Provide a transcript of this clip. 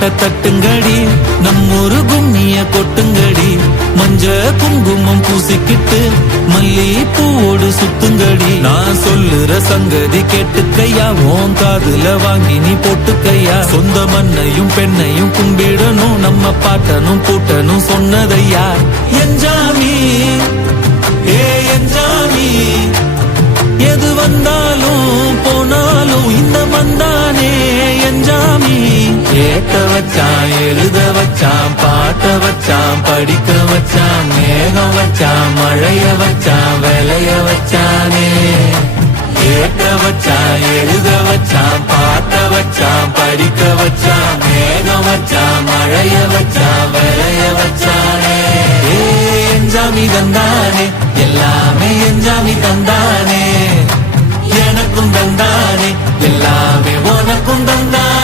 தட்ட தட்டுங்கடி நம்மொரு கும்மிய கொட்டுங்கடி மஞ்ச குங்குமம் பூசிக்கிட்டு மல்லி பூவோடு சுத்துங்கடி நான் சொல்லுற சங்கதி கேட்டுக்கையா உன் காதுல வாங்கி நீ போட்டுக்கையா சொந்த மண்ணையும் பெண்ணையும் கும்பிடணும் நம்ம பாட்டனும் கூட்டனும் சொன்னதையா என்ஜாமி ஏ என்ஜாமி எது வந்தாலும் போனாலும் இந்த மந்தானே என்ஜாமி கேட்க வச்சான் எழுத வச்சான் பாட்ட வச்சான் படிக்க வச்சான் மேகம் வச்சான் மழைய வச்சான் விளைய வச்சானே கேட்க வச்சான் எழுத வச்சான் பாட்ட வச்சான் படிக்க வச்சான் மேகம் வச்சான் மழைய வச்சான் விளைய வச்சானே என்ஜாமி தந்தானே எல்லாமே என்ஜாமி தந்தானே எனக்கும் தந்தானே எல்லாமே உனக்கும் தந்தானே